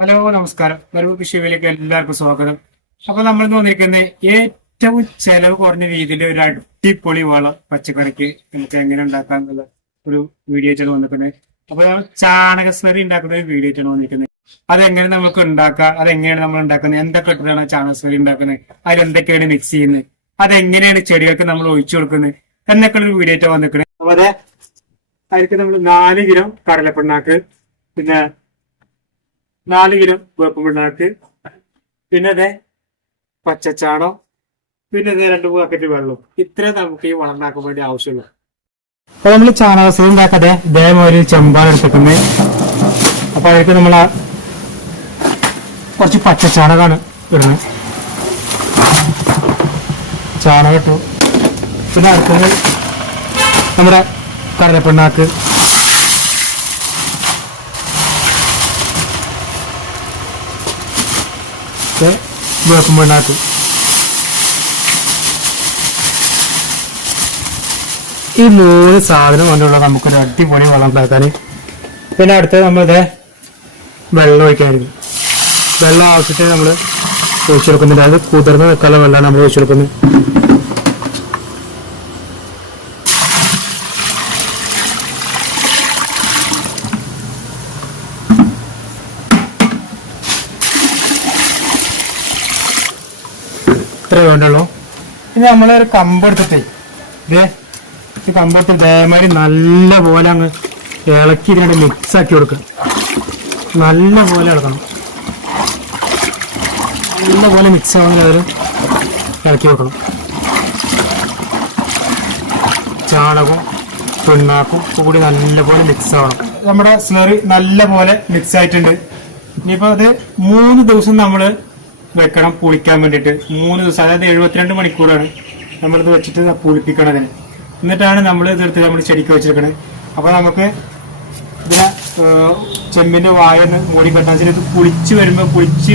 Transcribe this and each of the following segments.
Hello നമസ്കാരം. വരവ് കൃഷിയിലേക്ക് എല്ലാവർക്കും സ്വാഗതം. അപ്പൊ നമ്മൾ വന്നിരിക്കുന്നത് ഏറ്റവും ചെലവ് കുറഞ്ഞ രീതിയിൽ ഒരു അടിപൊളി വളം പച്ചക്കറിക്ക് നമുക്ക് എങ്ങനെ ഉണ്ടാക്കാം എന്നുള്ള ഒരു വീഡിയോ ആയിട്ടാണ് വന്നിരിക്കുന്നത്. അപ്പൊ നമ്മൾ ചാണകസ്ലറി ഉണ്ടാക്കുന്ന ഒരു വീഡിയോ ആയിട്ടാണ് വന്നിരിക്കുന്നത്. അതെങ്ങനെ നമുക്ക് ഉണ്ടാക്കാം, അതെങ്ങനെയാണ് നമ്മൾ ഉണ്ടാക്കുന്നത്, എന്തൊക്കെ ഇട്ടിട്ടാണ് ചാണകസ്ലറി ഉണ്ടാക്കുന്നത്, അതിലെന്തൊക്കെയാണ് മിക്സ് ചെയ്യുന്നത്, അതെങ്ങനെയാണ് ചെടികൾക്ക് നമ്മൾ ഒഴിച്ചു കൊടുക്കുന്നത് എന്നൊക്കെ ഒരു വീഡിയോ ആയിട്ട് വന്നിരിക്കുന്നത്. അപ്പൊ അതെ അതിലേക്ക് നമ്മൾ 4 കിലോ കടലപ്പിണ്ണാക്ക്, പിന്നെ 4 കിലോ വേപ്പും പിണ്ണാക്ക്, പിന്നെ അതെ പച്ചച്ചാണകം, പിന്നെ അതെ 2 പാക്കറ്റ് വെള്ളം. ഇത്രേ നമുക്ക് ഈ വളം ഉണ്ടാക്കാൻ വേണ്ടി ആവശ്യമുള്ളൂ. അപ്പൊ നമ്മൾ ചാണകസ്ലറി ഉണ്ടാക്കാതെ ഇതേമാതിരി ചെമ്പാണ് എടുത്തിട്ടുണ്ട്. അപ്പൊ അതിലേക്ക് നമ്മൾ കുറച്ച് പച്ചച്ചാണകമാണ് ഇടുന്നത്. ചാണകം ഇട്ടു. പിന്നെ അടുത്തത് നമ്മുടെ കടലപ്പിണ്ണാക്ക്, വേപ്പും പിണ്ണാക്ക്. ഈ 3 സാധനം കൊണ്ടുള്ള നമുക്കൊരു അടിപൊളി വളം ഉണ്ടാക്കാൻ. പിന്നെ അടുത്തത് നമ്മളിത് വെള്ളം ഒഴിക്കാനായിരിക്കും. വെള്ളം ആവശ്യത്തിന് നമ്മൾ ഒഴിച്ചു കൊടുക്കുന്നുണ്ട്. അത് കുതിർന്ന് നിൽക്കാനുള്ള വെള്ളമാണ് നമ്മൾ ഒഴിച്ചു കൊടുക്കുന്നത്. ഇത്രേ വേണ്ടുള്ളൂ. ഇനി നമ്മളൊരു കമ്പെടുത്തിട്ടേ ഈ കമ്പെടുത്ത് ഇതേമാതിരി നല്ല പോലെ അങ്ങ് ഇളക്കി ഇതിനായിട്ട് മിക്സ് ആക്കി കൊടുക്കുക. നല്ല പോലെ ഇളക്കണം. നല്ല പോലെ മിക്സ് ആവുന്ന അവർ ഇളക്കി വെക്കണം. ചാണകവും പിണ്ണാക്കും കൂടി നല്ല പോലെ മിക്സ് ആവണം. നമ്മുടെ സ്ലറി നല്ല പോലെ മിക്സ് ആയിട്ടുണ്ട്. ഇനിയിപ്പോൾ അത് 3 ദിവസം നമ്മൾ വെക്കണം പുളിക്കാൻ വേണ്ടിയിട്ട്. 3 ദിവസം, അതായത് 72 മണിക്കൂറാണ് നമ്മളിത് വെച്ചിട്ട് പുളിപ്പിക്കണതിന്. എന്നിട്ടാണ് നമ്മൾ ഇതെടുത്ത് നമ്മൾ ചെടിക്ക് വെച്ചിരിക്കണത്. അപ്പൊ നമുക്ക് ഇതിനെ ചെമ്മിന്റെ വായ മൂടി കെട്ടാൻ വെച്ചാൽ ഇത് പുളിച്ച്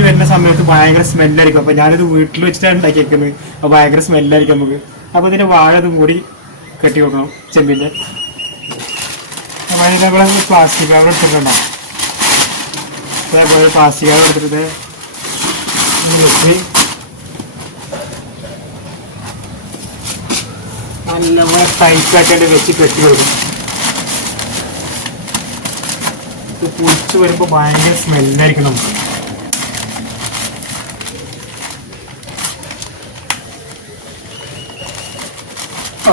വരുന്ന സമയത്ത് ഭയങ്കര സ്മെല്ലായിരിക്കും. അപ്പൊ ഞാനിത് വീട്ടിൽ വെച്ചിട്ടാണ് ഉണ്ടാക്കി വെക്കുന്നത്. അപ്പൊ ഭയങ്കര സ്മെല്ലായിരിക്കും നമുക്ക്. അപ്പൊ ഇതിന്റെ വാഴ ഇത് മൂടി കെട്ടി വെക്കണം ചെമ്മിന്റെ. അപ്പൊ അതിന് നമ്മൾ പ്ലാസ്റ്റിക് കവർ എടുത്തിട്ടുണ്ടാവും. അതേപോലെ പ്ലാസ്റ്റിക് കവർ എടുത്തിട്ട് നല്ലപോലെ ടൈറ്റായിട്ട് വെച്ച് കെട്ടി കൊടുക്കും. ഇത് പൊളിച്ച് വരുമ്പോൾ ഭയങ്കര സ്മെല്ലായിരിക്കും നമുക്ക്.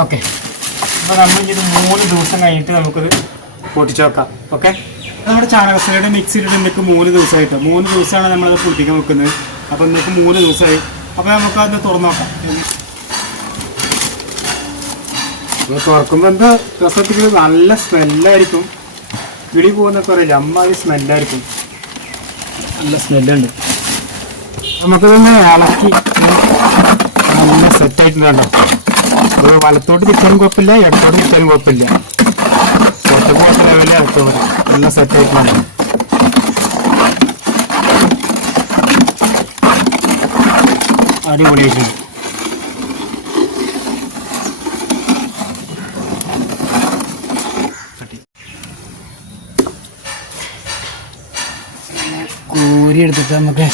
ഓക്കെ, അപ്പൊ നമ്മൾ ഇത് 3 ദിവസം കഴിഞ്ഞിട്ട് നമുക്കത് പൊട്ടിച്ചു വെക്കാം. ഓക്കെ, നമ്മുടെ ചാണകസ്ലറിയുടെ മിക്സ് ഇട്ടിട്ട് നമുക്ക് 3 ദിവസമായിട്ട് 3 ദിവസമാണ് നമ്മളത് പൊട്ടിക്കാൻ വെക്കുന്നത്. അപ്പൊ ഇന്നേക്ക് 3 ദിവസമായി. അപ്പൊ നമുക്ക് അത് തുറന്നു നോക്കാം. തുറക്കുമ്പോ എന്താ രസത്തിൽ നല്ല സ്മെല്ലായിരിക്കും. പിടി പോകുന്നൊക്കെ അറിയില്ല, അമ്മാതിരി സ്മെല്ലായിരിക്കും. നല്ല സ്മെല്ലുണ്ട്. നമുക്കിതൊന്ന് ഇളക്കി നല്ല സെറ്റായിട്ടുണ്ടോ. അത് വലത്തോട്ട് തിരിച്ചാലും കുഴപ്പമില്ല, ഇടത്തോട്ട് തിരിച്ചാലും കുഴപ്പമില്ല. പുറത്ത് പോകാത്ത ലെവലിൽ ഇടത്തോട്ട് നല്ല സെറ്റായിട്ടുണ്ടോ. അടിപൊളിയായിട്ടുണ്ട്. കോരി എടുത്തിട്ട് നമുക്ക്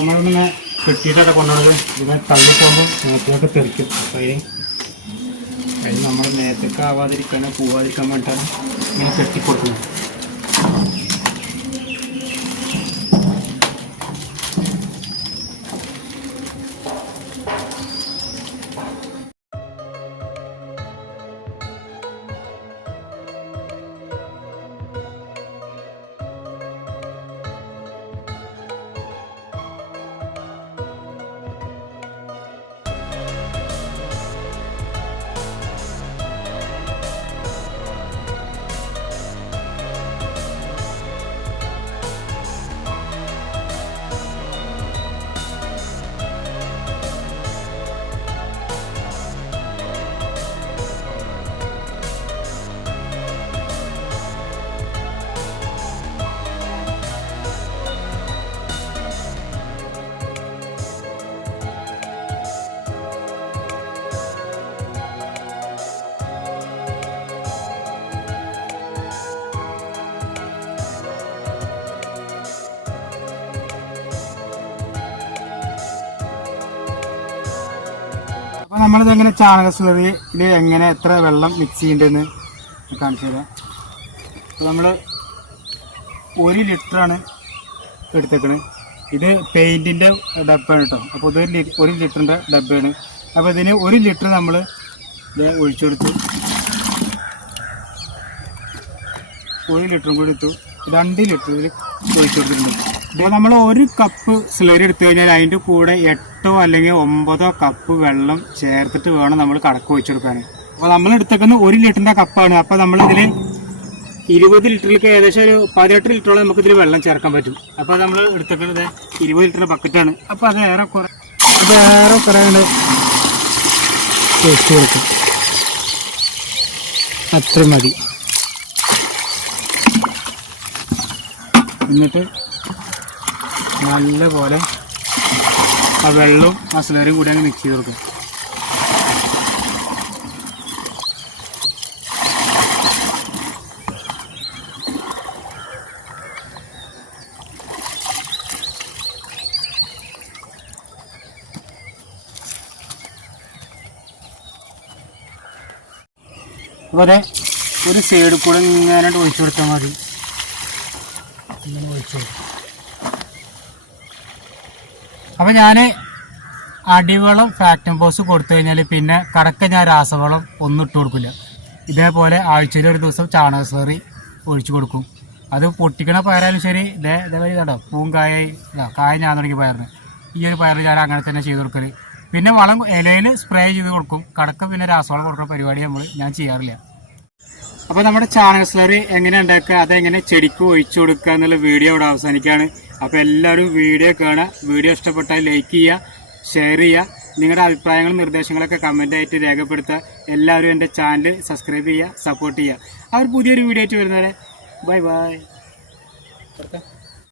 നമ്മളിങ്ങനെ കെട്ടിയിട്ടൊക്കെ കൊണ്ടുപോകുന്നത് ഇതിനെ തള്ളി പോകുമ്പോൾ നേരത്തേക്ക് തെറിക്കും. അപ്പോൾ അതിന് നമ്മൾ നേരത്തേക്ക് ആവാതിരിക്കാനോ പോവാതിരിക്കാൻ വേണ്ടിയിട്ടാണ് ഇങ്ങനെ കെട്ടിക്കൊടുക്കുന്നത്. നമ്മളിതെങ്ങനെ ചാണക സ്ലറിയിൽ എങ്ങനെ എത്ര വെള്ളം മിക്സ് ചെയ്യേണ്ടതെന്ന് കാണിച്ചു തരാം. അപ്പോൾ നമ്മൾ 1 ലിറ്ററാണ് എടുത്തേക്കണത്. ഇത് പെയിൻറ്റിൻ്റെ ഡബ്ബയാണ് കേട്ടോ. അപ്പോൾ ഇത് 1 ലിറ്ററിൻ്റെ ഡബ്ബയാണ്. അപ്പോൾ ഇതിന് 1 ലിറ്റർ നമ്മൾ ഇത് ഒഴിച്ചു കൊടുത്തു. 1 ലിറ്ററും കൂടി എടുത്തു. 2 ലിറ്ററിൽ ഒഴിച്ചു കൊടുത്തിട്ടുണ്ട്. അപ്പോൾ നമ്മൾ 1 കപ്പ് സ്ലറി എടുത്തു കഴിഞ്ഞാൽ അതിൻ്റെ കൂടെ 8 അല്ലെങ്കിൽ 9 കപ്പ് വെള്ളം ചേർത്തിട്ട് വേണം നമ്മൾ കടക്ക് ഒഴിച്ചു കൊടുക്കാൻ. അപ്പോൾ നമ്മൾ എടുത്തേക്കുന്ന 1 ലിറ്ററിൻ്റെ കപ്പാണ്. അപ്പോൾ നമ്മളിതിൽ 20 ലിറ്ററിലേക്ക് ഏകദേശം ഒരു 18 ലിറ്ററോളം നമുക്കിതിൽ വെള്ളം ചേർക്കാൻ പറ്റും. അപ്പോൾ നമ്മൾ എടുത്തേക്കുന്നത് 20 ലിറ്ററിൻ്റെ ബക്കറ്റാണ്. അപ്പോൾ അത് ഏറെ കുറേ ഒഴിച്ചു കൊടുക്കും. അത്ര മതി. എന്നിട്ട് നല്ല പോലെ ആ വെള്ളവും ആ സ്ലറിയും കൂടി അങ്ങ് മിക്സ് ചെയ്ത് കൊടുക്കും. അതുപോലെ ഒരു സൈഡിൽ കൂടെ ഇങ്ങനെ ഒഴിച്ചു കൊടുത്താൽ മതി. ഇങ്ങനെ ഒഴിച്ചു കൊടുക്കും. അപ്പം ഞാൻ അടിവളം ഫാക്ടംബോസ് കൊടുത്തു കഴിഞ്ഞാൽ പിന്നെ കടക്ക ഞാൻ രാസവളം ഒന്നും ഇട്ട് കൊടുക്കില്ല. ഇതേപോലെ ആഴ്ചയിൽ ഒരു ദിവസം ചാണക സ്ലറി ഒഴിച്ചു കൊടുക്കും. അത് പൊട്ടിക്കണ പയറായാലും ശരി, ഇതേപോലെ കേട്ടോ പൂവും കായ ഞാൻ തുടങ്ങി പയറിന് ഈ ഒരു പയർ ഞാൻ അങ്ങനെ തന്നെ ചെയ്ത് കൊടുക്കൽ. പിന്നെ വളം ഇലയിൽ സ്പ്രേ ചെയ്ത് കൊടുക്കും. കടക്ക പിന്നെ രാസവളം കൊടുക്കുന്ന പരിപാടി ഞാൻ ചെയ്യാറില്ല. അപ്പോൾ നമ്മുടെ ചാണക സ്ലറി എങ്ങനെ ഉണ്ടാക്കുക, അതെങ്ങനെ ചെടിക്ക് ഒഴിച്ചു കൊടുക്കുക എന്നുള്ള വീഡിയോ ഇവിടെ അവസാനിക്കുകയാണ്. അപ്പോൾ എല്ലാവരും വീഡിയോ കാണുക. വീഡിയോ ഇഷ്ടപ്പെട്ടാൽ ലൈക്ക് ചെയ്യുക, ഷെയർ ചെയ്യുക. നിങ്ങളുടെ അഭിപ്രായങ്ങളും നിർദ്ദേശങ്ങളൊക്കെ കമൻ്റായിട്ട് രേഖപ്പെടുത്തുക. എല്ലാവരും എൻ്റെ ചാനൽ സബ്സ്ക്രൈബ് ചെയ്യുക, സപ്പോർട്ട് ചെയ്യുക. ആ ഒരു പുതിയൊരു വീഡിയോ ആയിട്ട് വരുന്നവരെ ബൈ ബൈ.